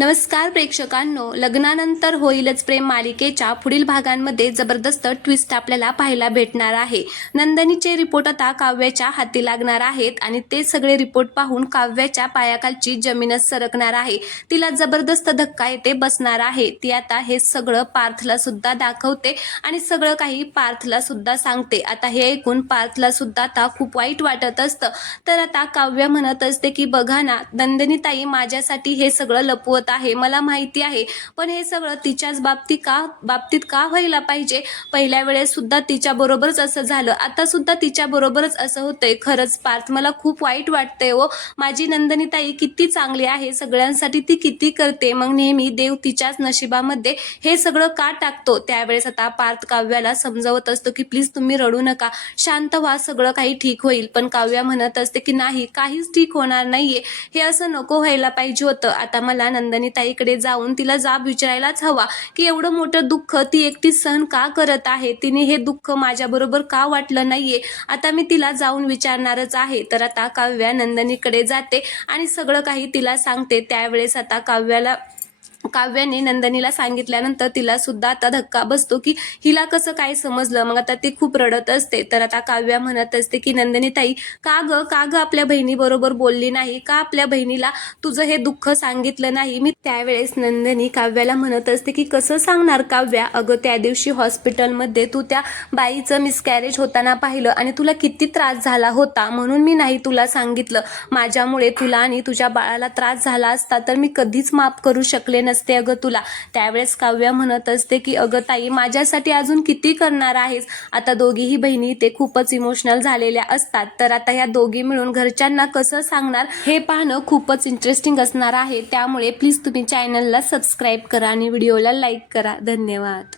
नमस्कार प्रेक्षकांनो, लग्नानंतर होईलच प्रेम मालिकेच्या पुढील भागांमध्ये जबरदस्त ट्विस्ट आपल्याला पाहायला भेटणार आहे। नंदिनीचे रिपोर्ट आता काव्याच्या हाती लागणार आहेत आणि ते सगळे रिपोर्ट पाहून काव्याच्या पायाखालची जमीनच सरकणार आहे। तिला जबरदस्त धक्का येते बसणार आहे। ती आता हे सगळं पार्थला सुद्धा दाखवते आणि सगळं काही पार्थला सुद्धा सांगते। आता हे ऐकून पार्थला सुद्धा आता खूप वाईट वाटत असतं। तर आता काव्य म्हणत असते की बघा ना, नंदिनीताई माझ्यासाठी हे सगळं लपवत आहे, मला माहिती आहे, पण हे सगळं तिच्याच बाबतीत का व्हायला पाहिजे? पहिल्या वेळेस सुद्धा तिच्या बरोबरच असं झालं, आता सुद्धा तिच्या बरोबरच असं होतंय। खरंच पार्थ, मला खूप वाईट वाटतंय हो। माझी नंदिनीताई किती चांगली आहे, सगळ्यांसाठी ती किती करते, मग नेहमी देव तिच्याच नशिबामध्ये हे सगळं का टाकतो? त्यावेळेस आता पार्थ काव्याला समजावत असतो की प्लीज तुम्ही रडू नका, शांत व्हा, सगळं काही ठीक होईल। पण काव्या म्हणत असते की नाही, काहीच ठीक होणार नाहीये, हे असं नको व्हायला पाहिजे होतं। आता मला नंदिनीताईकडे जाऊन तिला जाब विचारायलाच हवा की एवढं मोठं दुःख ती एकटी सहन का करत आहे, तिने हे दुःख माझ्याबरोबर का वाटलं नाहीये। आता मी तिला जाऊन विचारणारच आहे। तर आता काव्या नंदिनीकडे जाते आणि सगळं काही तिला सांगते। त्यावेळेस आता काव्याने नंदिनीला सांगितल्यानंतर तिला सुद्धा आता धक्का बसतो की हिला कसं काय समजलं। मग आता ती खूप रडत असते। तर आता काव्या म्हणत असते की नंदिनीताई, का ग आपल्या बहिणी बरोबर बोलली नाही, का आपल्या बहिणीला तुझं हे दुःख सांगितलं नाही? मी त्यावेळेस नंदिनी काव्याला म्हणत असते की कसं सांगणार काव्या, अगं त्या दिवशी हॉस्पिटलमध्ये तू त्या बाईचं मिसकॅरेज होताना पाहिलं आणि तुला किती त्रास झाला होता, म्हणून मी नाही तुला सांगितलं। माझ्यामुळे तुला आणि तुझ्या बाळाला त्रास झाला असता तर मी कधीच माफ करू शकले नसते अगं तुला। त्यावेळेस काव्या म्हणत असते की अगं ताई, माझ्यासाठी अजून किती करणार आहेस? आता दोघीही बहिणी ते खूपच इमोशनल झालेल्या असतात। तर आता या दोघी मिळून घरच्यांना कसं सांगणार हे पाहणं खूपच इंटरेस्टिंग असणार आहे। त्यामुळे प्लीज तुम्ही चॅनलला सबस्क्राईब करा आणि व्हिडिओला लाईक करा। धन्यवाद।